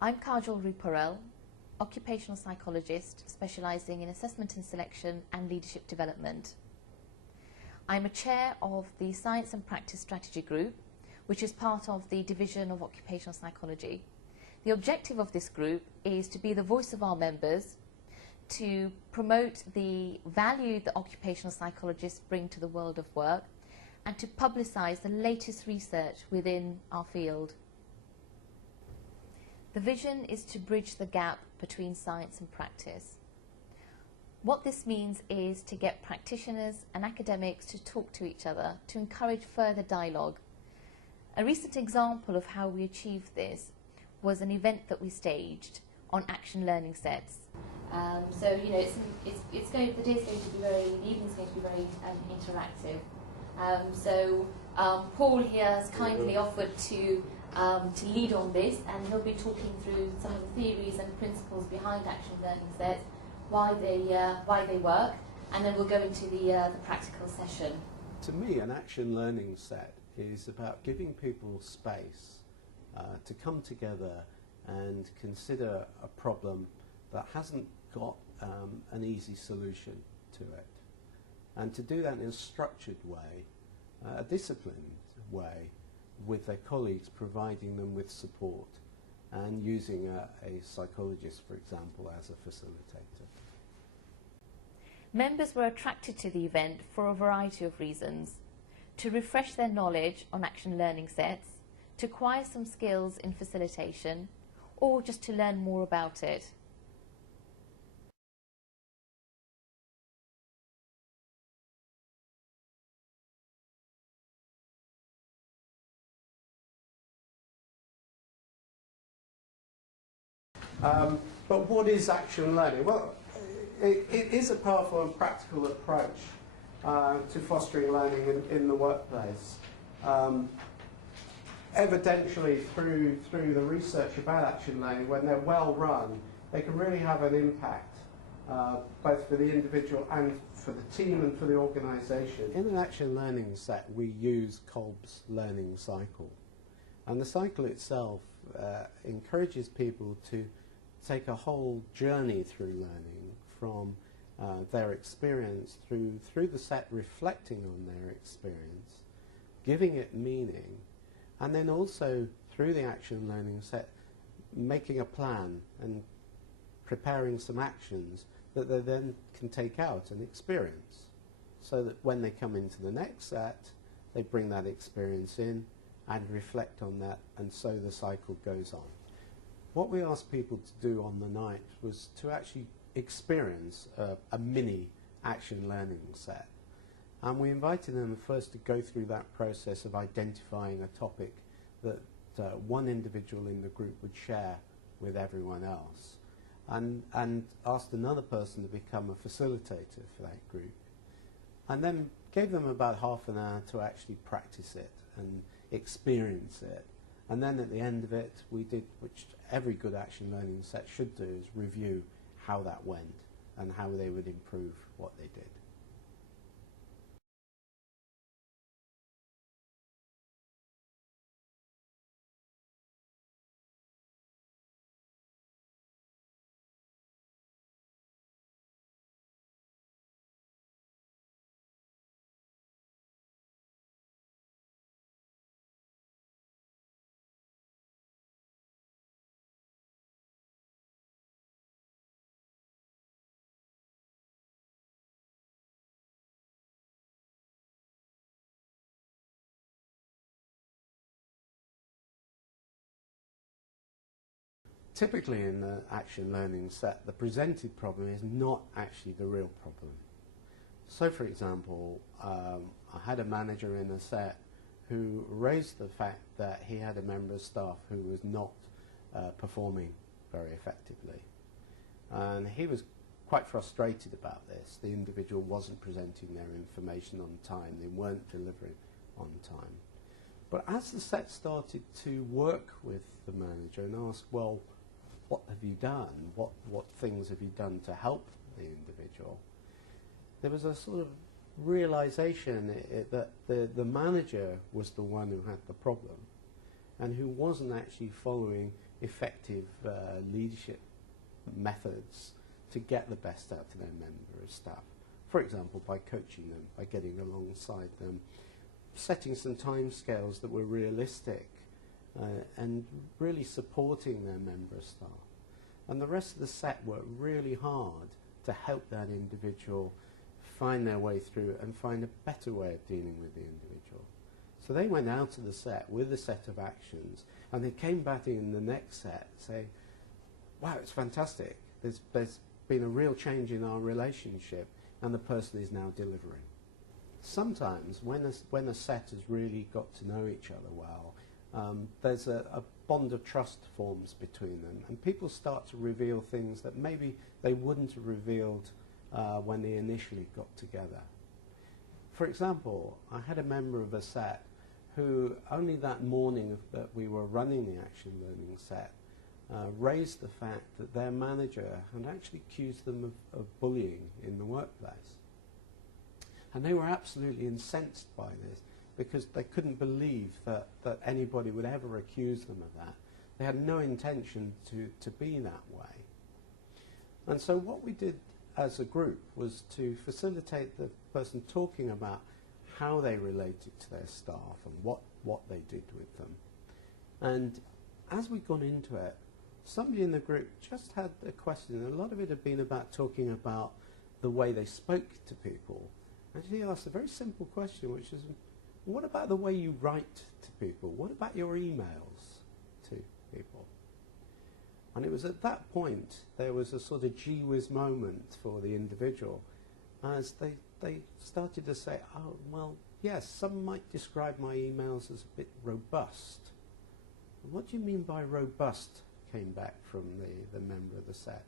I'm Kajal Ruparel, occupational psychologist specialising in assessment and selection and leadership development. I'm a chair of the Science and Practice Strategy Group, which is part of the Division of Occupational Psychology. The objective of this group is to be the voice of our members, to promote the value that occupational psychologists bring to the world of work, and to publicise the latest research within our field. The vision is to bridge the gap between science and practice. What this means is to get practitioners and academics to talk to each other, to encourage further dialogue. A recent example of how we achieved this was an event that we staged on action learning sets. The day is going to be the evening's going to be very interactive. Paul here has kindly offered to lead on this, and he'll be talking through some of the theories and principles behind action learning sets, why they work, and then we'll go into the practical session. To me, an action learning set is about giving people space to come together and consider a problem that hasn't got an easy solution to it, and to do that in a structured way, a disciplined way, with their colleagues, providing them with support and using a psychologist, for example, as a facilitator. Members were attracted to the event for a variety of reasons: to refresh their knowledge on action learning sets, to acquire some skills in facilitation, or just to learn more about it. But what is action learning? Well, it is a powerful and practical approach to fostering learning in the workplace. Evidentially, through the research about action learning, when they're well run, they can really have an impact, both for the individual and for the team and for the organisation. In an action learning set, we use Kolb's learning cycle. And the cycle itself encourages people to take a whole journey through learning, from their experience through the set, reflecting on their experience, giving it meaning, and then also through the action learning set making a plan and preparing some actions that they then can take out and experience, so that when they come into the next set they bring that experience in and reflect on that, and so the cycle goes on. What we asked people to do on the night was to actually experience a mini action learning set. And we invited them first to go through that process of identifying a topic that one individual in the group would share with everyone else, and asked another person to become a facilitator for that group, and then gave them about half an hour to actually practice it and experience it. And then at the end of it, we did, which every good action learning set should do, is review how that went and how they would improve what they did. Typically in the action learning set, the presented problem is not actually the real problem. So for example, I had a manager in a set who raised the fact that he had a member of staff who was not performing very effectively. And he was quite frustrated about this. The individual wasn't presenting their information on time, they weren't delivering on time. But as the set started to work with the manager and ask, well, what have you done? What things have you done to help the individual? There was a sort of realization that the manager was the one who had the problem, and who wasn't actually following effective leadership methods to get the best out of their member of staff. For example, by coaching them, by getting alongside them, setting some timescales that were realistic, and really supporting their member of staff. And the rest of the set worked really hard to help that individual find their way through and find a better way of dealing with the individual. So they went out of the set with a set of actions, and they came back in the next set saying, wow, it's fantastic. There's been a real change in our relationship, and the person is now delivering. Sometimes when a set has really got to know each other well, there's a bond of trust forms between them, and people start to reveal things that maybe they wouldn't have revealed when they initially got together. For example, I had a member of a set who only that morning that we were running the action learning set raised the fact that their manager had actually accused them of bullying in the workplace. And they were absolutely incensed by this, because they couldn't believe that anybody would ever accuse them of that. They had no intention to be that way. And so what we did as a group was to facilitate the person talking about how they related to their staff and what they did with them. And as we got into it, somebody in the group just had a question, and a lot of it had been about talking about the way they spoke to people. And she asked a very simple question, which is, what about the way you write to people? What about your emails to people? And it was at that point there was a sort of gee whiz moment for the individual as they started to say, oh, well, yes, some might describe my emails as a bit robust. And what do you mean by robust? Came back from the member of the set.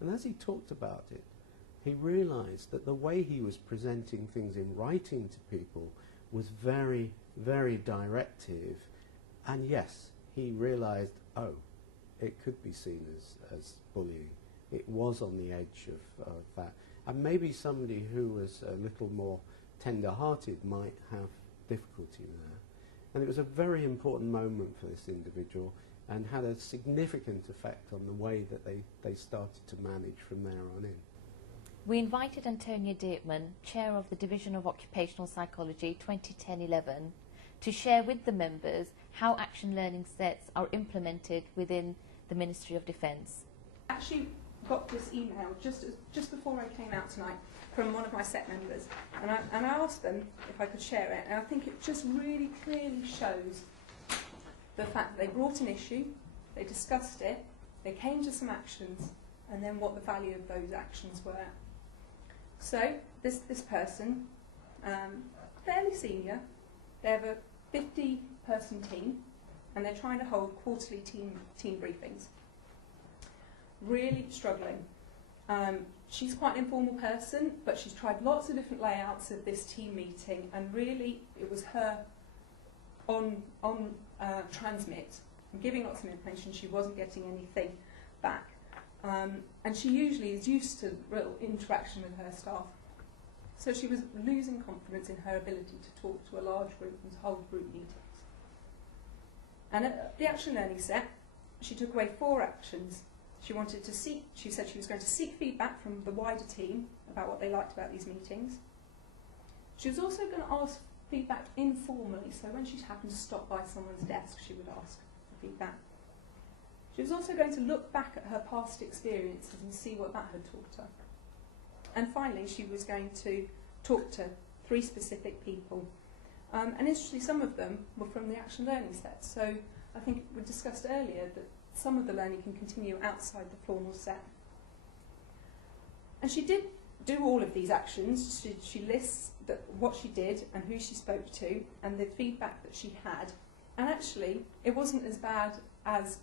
And as he talked about it, he realized that the way he was presenting things in writing to people was very, very directive. And yes, he realized, oh, it could be seen as bullying. It was on the edge of that. And maybe somebody who was a little more tender-hearted might have difficulty there. And it was a very important moment for this individual and had a significant effect on the way that they started to manage from there on in. We invited Antonia Deertman, Chair of the Division of Occupational Psychology 2010-11, to share with the members how action learning sets are implemented within the Ministry of Defence. I actually got this email just before I came out tonight from one of my set members, and I asked them if I could share it, and I think it just really clearly shows the fact that they brought an issue, they discussed it, they came to some actions, and then what the value of those actions were. So this person, fairly senior, they have a 50-person team, and they're trying to hold quarterly team briefings. Really struggling. She's quite an informal person, but she's tried lots of different layouts of this team meeting, and really it was her on transmit and giving lots of information. She wasn't getting anything back. And she usually is used to real interaction with her staff. So she was losing confidence in her ability to talk to a large group and to hold group meetings. And at the action learning set, she took away 4 actions. She said she was going to seek feedback from the wider team about what they liked about these meetings. She was also going to ask feedback informally, so when she happened to stop by someone's desk, she would ask for feedback. She was also going to look back at her past experiences and see what that had taught her. And finally, she was going to talk to 3 specific people. And interestingly, some of them were from the action learning set. So I think we discussed earlier that some of the learning can continue outside the formal set. And she did do all of these actions. She lists what she did and who she spoke to and the feedback that she had. And actually, it wasn't as bad as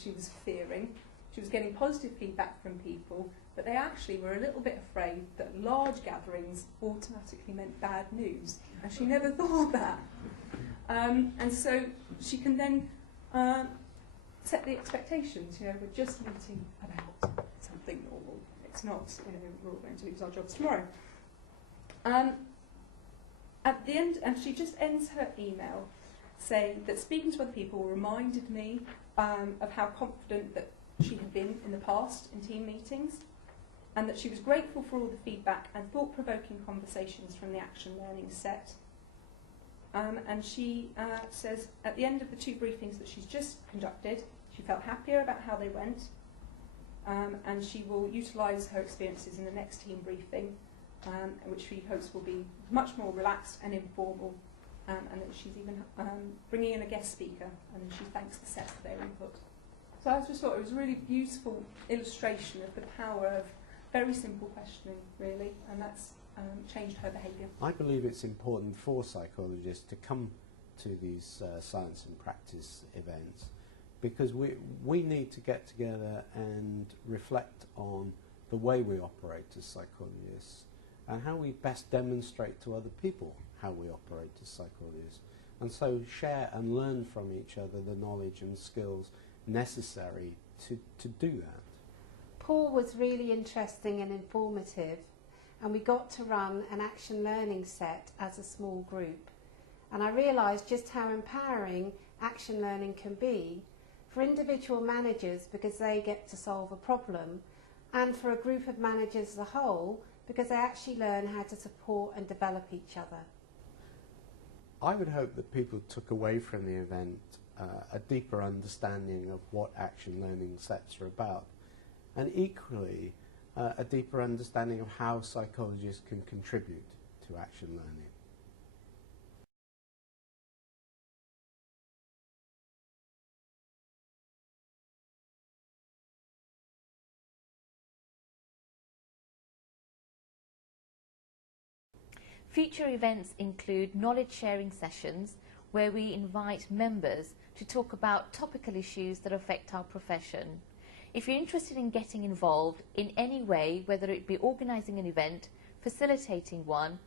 she was fearing. She was getting positive feedback from people, but they actually were a little bit afraid that large gatherings automatically meant bad news, and she never thought that. And so she can then set the expectations. We're just meeting about something normal. It's not, we're all going to lose our jobs tomorrow. At the end, and she just ends her email say that speaking to other people reminded me of how confident that she had been in the past in team meetings, and that she was grateful for all the feedback and thought-provoking conversations from the action learning set. And she says at the end of the 2 briefings that she's just conducted, she felt happier about how they went, and she will utilise her experiences in the next team briefing, which she hopes will be much more relaxed and informal, and that she's even bringing in a guest speaker, and she thanks the set for their input. So I just thought it was a really beautiful illustration of the power of very simple questioning, really, and that's changed her behaviour. I believe it's important for psychologists to come to these science and practice events, because we need to get together and reflect on the way we operate as psychologists and how we best demonstrate to other people how we operate as psychologists, and so share and learn from each other the knowledge and skills necessary to do that. Paul was really interesting and informative, and we got to run an action learning set as a small group, and I realised just how empowering action learning can be for individual managers because they get to solve a problem, and for a group of managers as a whole because they actually learn how to support and develop each other. I would hope that people took away from the event a deeper understanding of what action learning sets are about, and equally a deeper understanding of how psychologists can contribute to action learning. Future events include knowledge sharing sessions where we invite members to talk about topical issues that affect our profession. If you're interested in getting involved in any way, whether it be organising an event, facilitating one,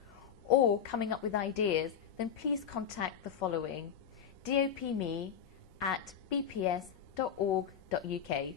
or coming up with ideas, then please contact the following: dopme@bps.org.uk.